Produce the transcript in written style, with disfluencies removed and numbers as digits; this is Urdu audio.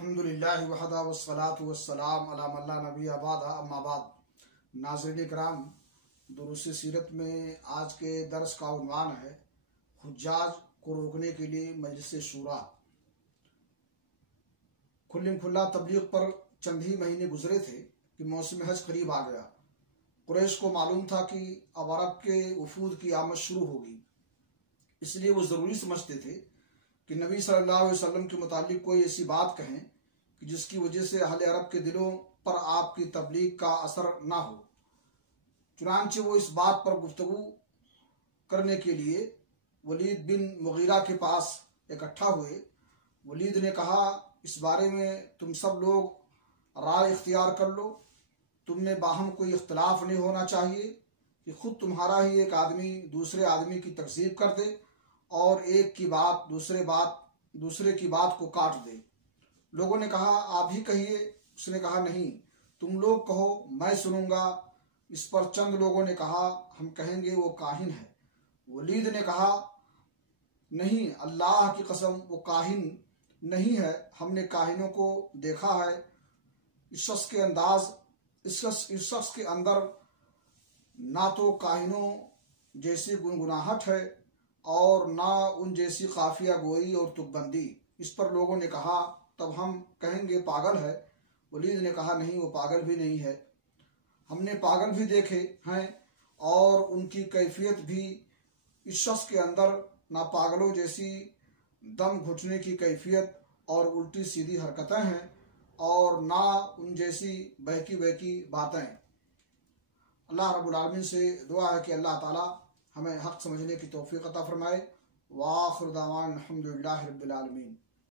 الحمدللہ وحدہ والصلاة والسلام علی من لا نبی بعدہ اما بعد۔ ناظرین کرام، دروس سیرت میں آج کے درس کا عنوان ہے حجاج کو روکنے کے لیے مجلس شورا۔ کھلم کھلا تبلیغ پر چند ہی مہینے گزرے تھے کہ موسم حج قریب آ گیا۔ قریش کو معلوم تھا کہ اب عرب کے وفود کی آمد شروع ہوگی، اس لیے وہ ضروری سمجھتے تھے کہ نبی صلی اللہ علیہ وسلم کے متعلق کوئی ایسی بات کہیں کہ جس کی وجہ سے اہل عرب کے دلوں پر آپ کی تبلیغ کا اثر نہ ہو۔ چنانچہ وہ اس بات پر گفتگو کرنے کے لیے ولید بن مغیرہ کے پاس اکٹھا ہوئے۔ ولید نے کہا، اس بارے میں تم سب لوگ رائے اختیار کر لو، تم میں باہم کوئی اختلاف نہیں ہونا چاہیے کہ خود تمہارا ہی ایک آدمی دوسرے آدمی کی تکذیب کر دے اور ایک کی بات دوسرے کی بات کو کاٹ دے۔ لوگوں نے کہا، آپ ہی کہیے۔ اس نے کہا، نہیں، تم لوگ کہو، میں سنوں گا۔ اس پر چند لوگوں نے کہا، ہم کہیں گے وہ کاہن ہے۔ ولید نے کہا، نہیں، اللہ کی قسم وہ کاہن نہیں ہے، ہم نے کاہنوں کو دیکھا ہے۔ اس شخص کے اندر نہ تو کاہنوں جیسی گنگناہٹ ہے اور نہ ان جیسی قافیہ گوئی اور تک بندی۔ اس پر لوگوں نے کہا، تب ہم کہیں گے پاگل ہے۔ ولید نے کہا، نہیں، وہ پاگل بھی نہیں ہے، ہم نے پاگل بھی دیکھے ہیں اور ان کی کیفیت بھی۔ اس شخص کے اندر نہ پاگلوں جیسی دم گھٹنے کی کیفیت اور الٹی سیدھی حرکتیں ہیں اور نہ ان جیسی بہکی باتیں۔ اللہ رب العالمین سے دعا ہے کہ اللہ تعالی ہمیں حق سمجھنے کی توفیق عطا فرمائے۔ وآخر دعوان الحمدللہ رب العالمین۔